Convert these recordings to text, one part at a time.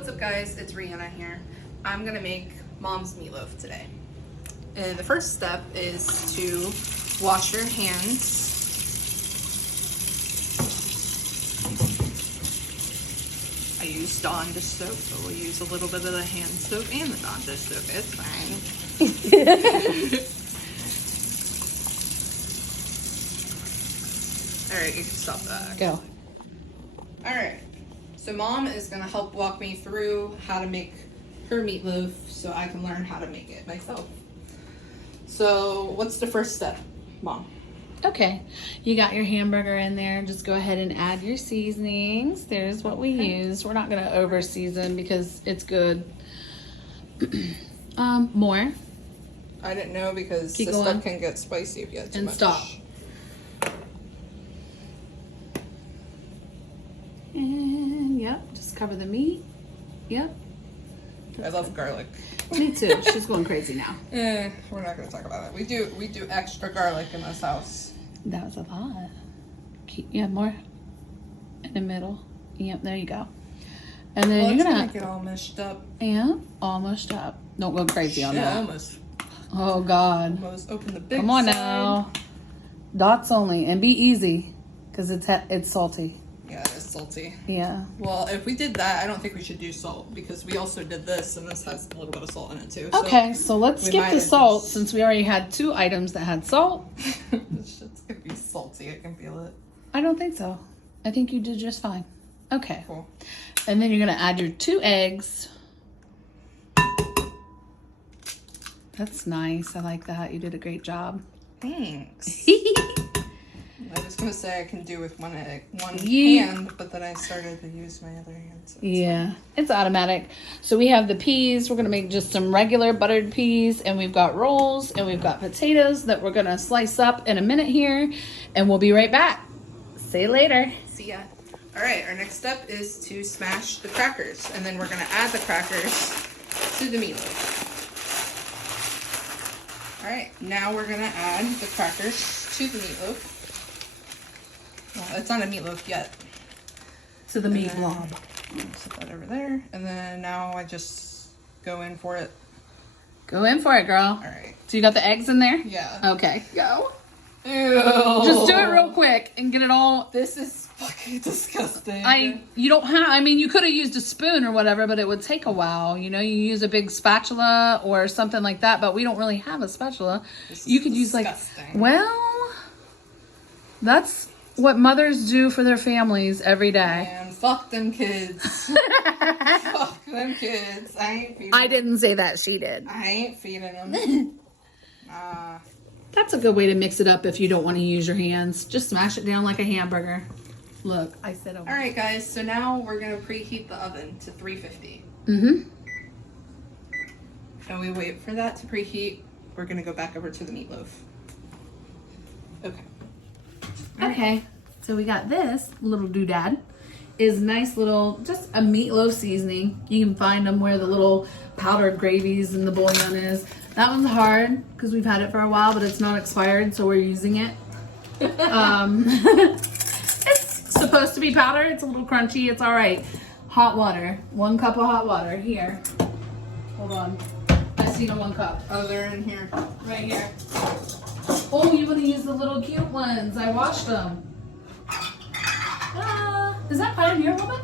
What's up guys, it's Rihanna here. I'm gonna make mom's meatloaf today. And the first step is to wash your hands. I use Dawn dish soap, but we'll use a little bit of the hand soap and the Dawn dish soap. It's fine. Alright, you can stop that. Go. Alright, so mom is going to help walk me through how to make her meatloaf so I can learn how to make it myself. So, what's the first step, Mom? Okay, you got your hamburger in there. Just go ahead and add your seasonings. There's what we use. We're not going to over season because it's good. More. I didn't know because Keep this going. stuff can get spicy if you add too And much. stop. And yep, just cover the meat. Yep. I love garlic. Me too. She's going crazy now. We're not going to talk about it. We do extra garlic in this house. That was a lot. Yeah, more in the middle. Yep, there you go. And then Well, you're it's gonna gonna get all meshed up. yeah, almost up. Don't go crazy on Yeah, that. almost. Oh God. Almost open the big Come on side. now. Dots only, and be easy, cause it's salty. Yeah, it's salty. Yeah. Well, if we did that, I don't think we should do salt because we also did this, and this has a little bit of salt in it too. So Okay, so let's we skip might the have salt just- since we already had 2 items that had salt. This shit's gonna be salty. I can feel it. I don't think so. I think you did just fine. Okay. Cool. And then you're gonna add your 2 eggs. That's nice. I like that. You did a great job. Thanks. I was gonna say I can do with one egg, one Yeah. hand, but then I started to use my other hand. So it's Yeah, it's automatic. So we have the peas. We're gonna make just some regular buttered peas, and we've got rolls, and we've got potatoes that we're gonna slice up in a minute here, and we'll be right back. See you later. See ya. All right, our next step is to smash the crackers, and then we're gonna add the crackers to the meatloaf. All right, now we're gonna add the crackers to the meatloaf. Well, it's not a meatloaf yet. To the And meat then- blob. Set that over there, and then now I just go in for it. Go in for it, girl. All right. So you got the eggs in there? Yeah. Okay, go. Ew. Just do it real quick and get it all. This is fucking disgusting. You don't have, I mean, you could have used a spoon or whatever, but it would take a while. You know, you use a big spatula or something like that, but we don't really have a spatula. This You is could use disgusting. well, that's what mothers do for their families every day. Man, fuck them kids. Fuck them kids. I ain't feeding I them. didn't say that, she did. I ain't feeding them. That's a good way to mix it up if you don't want to use your hands. Just smash it down like a hamburger. Look, I said over. All right, guys. So now we're gonna preheat the oven to 350, Mm-hmm. and we wait for that to preheat. We're gonna go back over to the meatloaf. Okay. Okay, so we got this little doodad. Is nice little, just a meatloaf seasoning. You can find them where the little powdered gravies and the bouillon is. That one's hard because we've had it for a while, but it's not expired, so we're using it. It's supposed to be powdered. It's a little crunchy. It's all right. Hot water. 1 cup of hot water. Here. Hold on. I see the 1 cup. Oh, they're in here. Right here. Oh, you want to use the little cute ones. I washed them. Is that Pioneer Woman?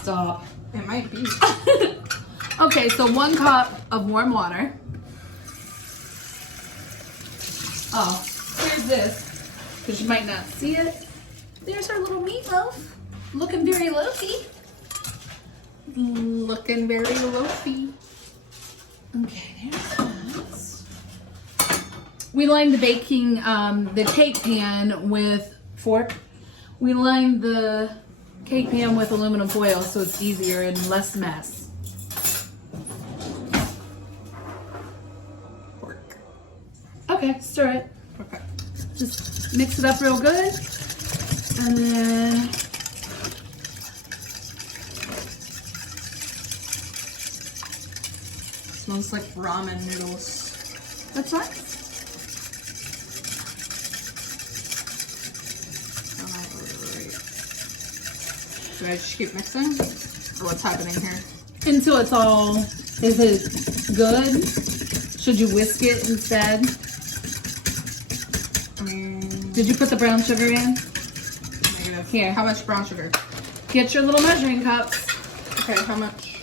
Stop. It might be. Okay, so 1 cup of warm water. Oh, here's this, because you might not see it. There's our little meatloaf. Looking very loafy. Looking very loafy. Okay, there's this. We lined the the cake pan with fork. We lined the cake pan with aluminum foil so it's easier and less mess. Pork. Okay, stir it. Okay. Just mix it up real good. And then Smells like ramen noodles. that's nice. Alright. Do I just keep mixing? Or what's happening here? until it's all, is it good? Should you whisk it instead? Did you put the brown sugar in? Negative. Here. How much brown sugar? Get your little measuring cups. Okay, how much?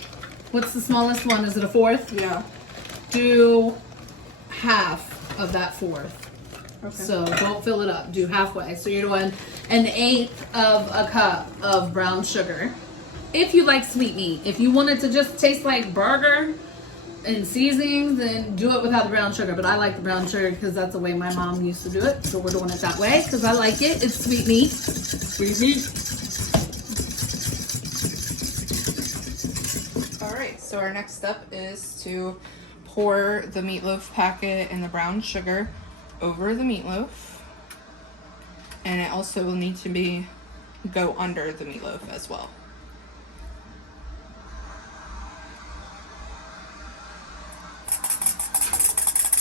What's the smallest one? Is it a fourth? Yeah. Do half of that fourth. Okay. So don't fill it up. Do halfway. So you're doing 1/8 of a cup of brown sugar. If you like sweet meat. If you want it to just taste like burger and seasonings, then do it without the brown sugar. But I like the brown sugar because that's the way my mom used to do it. So we're doing it that way because I like it. It's sweet meat. Sweet meat. Alright, so our next step is to pour the meatloaf packet and the brown sugar over the meatloaf. And it also will need to go under the meatloaf as well.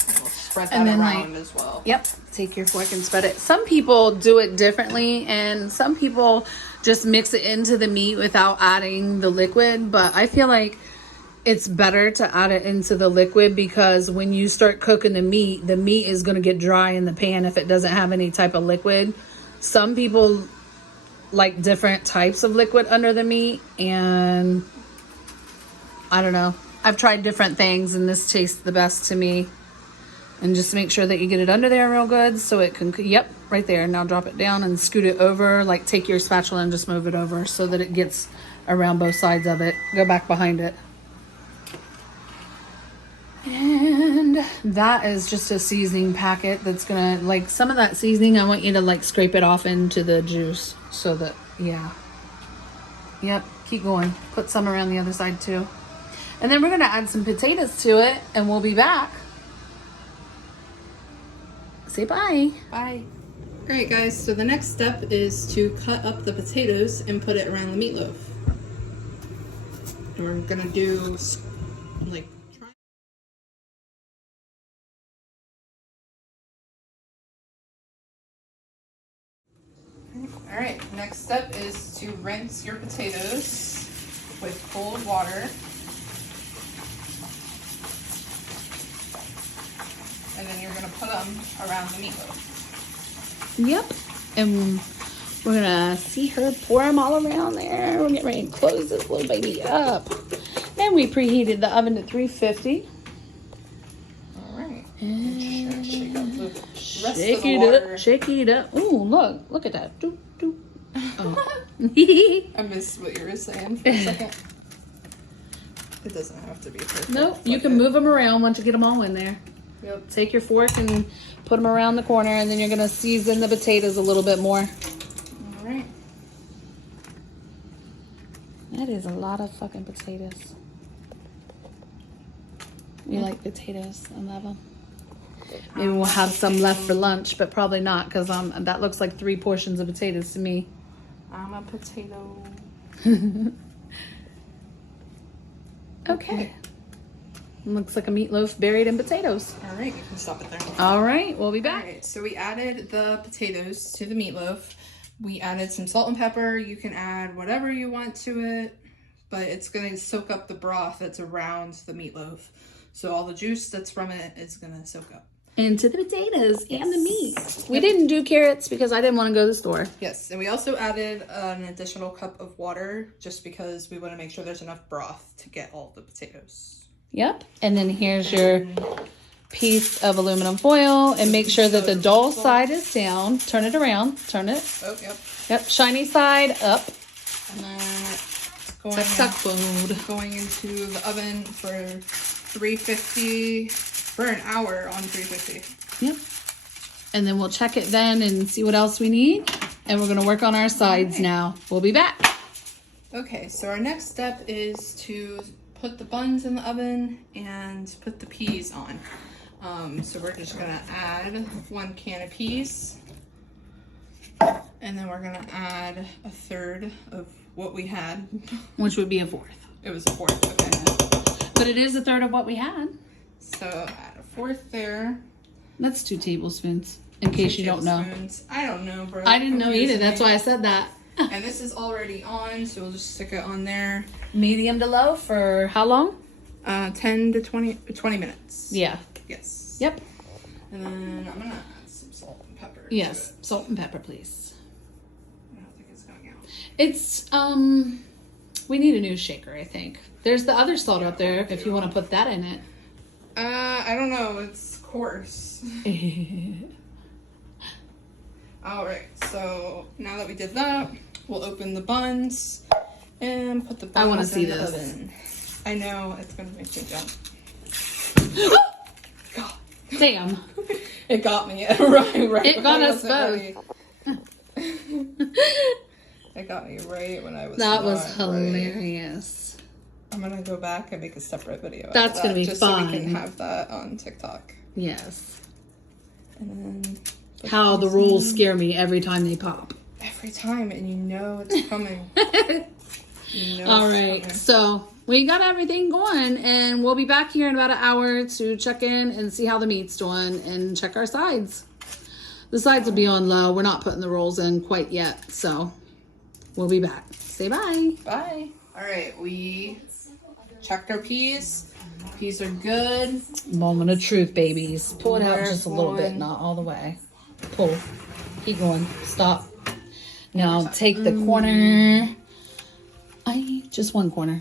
And we'll spread that And then, around as well. Yep. Take your fork and spread it. Some people do it differently, and some people just mix it into the meat without adding the liquid. But I feel like it's better to add it into the liquid because when you start cooking the meat is going to get dry in the pan if it doesn't have any type of liquid. Some people like different types of liquid under the meat, and I don't know. I've tried different things, and this tastes the best to me. And just make sure that you get it under there real good so it can, yep, right there. Now drop it down and scoot it over. Like take your spatula and just move it over so that it gets around both sides of it. Go back behind it. And that is just a seasoning packet that's gonna, like some of that seasoning, I want you to like scrape it off into the juice so that, yeah. Yep, keep going. Put some around the other side too. And then we're gonna add some potatoes to it and we'll be back. Say bye. Bye. Alright guys, so the next step is to cut up the potatoes and put it around the meatloaf. And we're gonna do like Alright, next step is to rinse your potatoes with cold water. And then you're going to put them around the meatloaf. Yep. And we're gonna see her pour them all around there. We're getting ready to close this little baby up. And we preheated the oven to 350. Alright. And Shake up the rest shake of the it water. up. Shake it up. Ooh, look at that. Doop, doop. Oh. I missed what you were saying for a second. It doesn't have to be perfect. Nope, you can move them around once you get them all in there. Yep. Take your fork and put them around the corner, and then you're gonna season the potatoes a little bit more. Alright. That is a lot of fucking potatoes. You like potatoes? I love them. Maybe we'll have some left for lunch, but probably not because that looks like 3 portions of potatoes to me. I'm a potato. Okay. Looks like a meatloaf buried in potatoes. Alright, you can stop it there. All right, we'll be back. Alright, so we added the potatoes to the meatloaf. We added some salt and pepper. You can add whatever you want to it, but it's going to soak up the broth that's around the meatloaf. So all the juice that's from it is going to soak up. Into the potatoes and the meat. We didn't do carrots because I didn't want to go to the store. Yes, and we also added an additional cup of water just because we want to make sure there's enough broth to get all the potatoes. Yep. And then here's your piece of aluminum foil, and make sure that the dull side is down. Turn it around. Turn it. Oh, yep. Yep. Shiny side up. And then it's going into the oven for 350 for an hour on 350. Yep. And then we'll check it then and see what else we need. And we're going to work on our sides now. We'll be back. Okay, so our next step is to put the buns in the oven and put the peas on. So we're just gonna add 1 can of peas, and then we're gonna add a third of what we had. Which would be a fourth. It was a fourth, okay. But it is a third of what we had. So add a fourth there. That's 2 tablespoons, in case you don't know. Tablespoons. I don't know, bro. I didn't know either. That's why I said that. And this is already on, so we'll just stick it on there. Medium to low for how long? 10 to 20 minutes. Yeah. Yes. Yep. And then I'm gonna add some salt and pepper. Yes, salt and pepper, please. I don't think it's gonna count. It's, we need a new shaker, I think. There's the other salt up there if you want to put that in it. I don't know. It's coarse. All right. So now that we did that, we'll open the buns and put the buns I want to see in the this. oven. I know it's gonna make me jump. God. Damn. It got me right. It got us both. both. It got me right when I was. That was not ready. hilarious. I'm gonna go back and make a separate video. That's after gonna be just so we fun. can have that on TikTok. Yes. And then How the rolls scare me every time they pop. every time, and you know it's coming. You know All it's right, coming. so we got everything going, and we'll be back here in about an hour to check in and see how the meat's doing and check our sides. The sides will be on low. We're not putting the rolls in quite yet, so we'll be back. Say bye. Bye. All right, we checked our peas. Peas are good. Moment of truth, babies. Pull it out We're just a little bit, going- not all the way. Pull. Keep going. Stop. Now take the corner. Just one corner.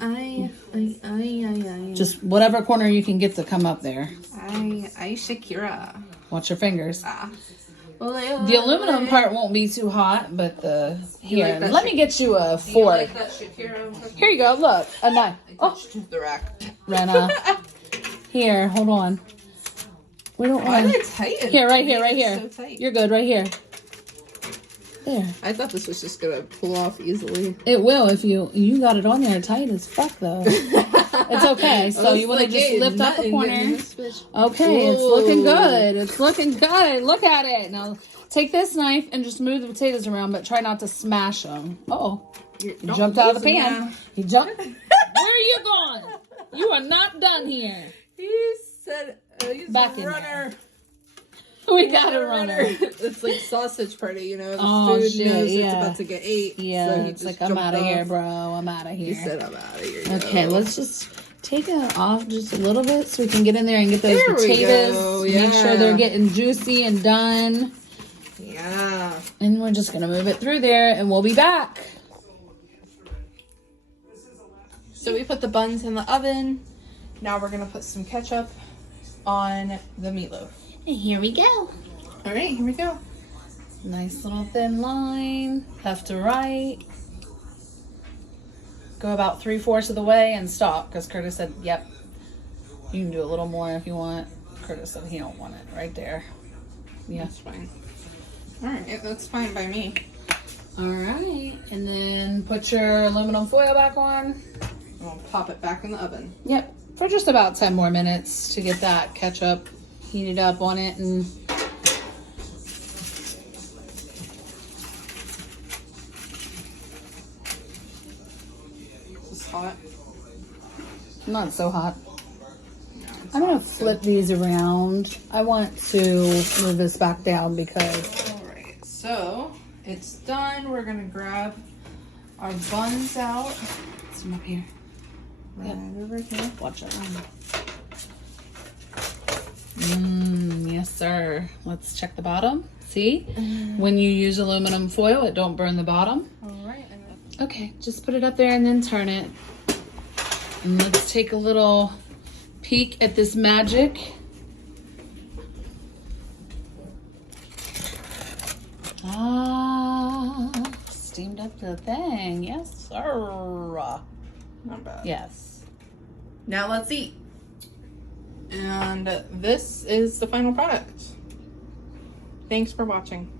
Just whatever corner you can get to come up there. Shakira. Watch your fingers. Ah. The aluminum part won't be too hot, but the here. like that Let me get you a fork. Like that Shakira? Here you go. Look, a knife. Oh, Touched the rack. Rena. Here, hold on. We don't Why want. did it tighten? Here, right here, right here. So tight. You're good, right here. There. I thought this was just gonna pull off easily. It will if you got it on there tight as fuck though. It's okay. So you want to just lift up the corner. Okay, it's looking good. It's looking good. Look at it. Now take this knife and just move the potatoes around, but try not to smash them. Oh, you jumped out of the pan. You jumped. Where are you going? You are not done here. He said he's Back a in runner. We got a runner. It's like sausage party, you know. The Oh, food shit, knows yeah. it's about to get ate. Yeah, so he it's just like I'm jumped out of here, off. bro. I'm out of here. He said, "I'm out of here." Okay, yo." let's just take it off just a little bit so we can get in there and get those There we potatoes. go, Make sure yeah. they're getting juicy and done. Yeah. And we're just gonna move it through there and we'll be back. So we put the buns in the oven. Now we're gonna put some ketchup on the meatloaf. And here we go. All right, here we go. Nice little thin line, left to right. Go about 3/4 of the way and stop because Curtis said, yep. You can do a little more if you want. Curtis said he don't want it right there. Yeah. That's fine. All right, that's fine by me. All right, and then put your aluminum foil back on. And we'll pop it back in the oven. Yep, for just about 10 more minutes to get that ketchup heated up on it. And This is hot. not so hot. No, it's I'm gonna hot. flip these around. I want to move this back down because All right, so it's done. We're gonna grab our buns out. it's up here. Right over here. Watch it. Yes, sir. Let's check the bottom. See, when you use aluminum foil, it don't burn the bottom. All right. And Okay, just put it up there and then turn it. And let's take a little peek at this magic. Ah, steamed up the thing. Yes, sir. not bad. Yes. Now let's eat. And this is the final product. Thanks for watching.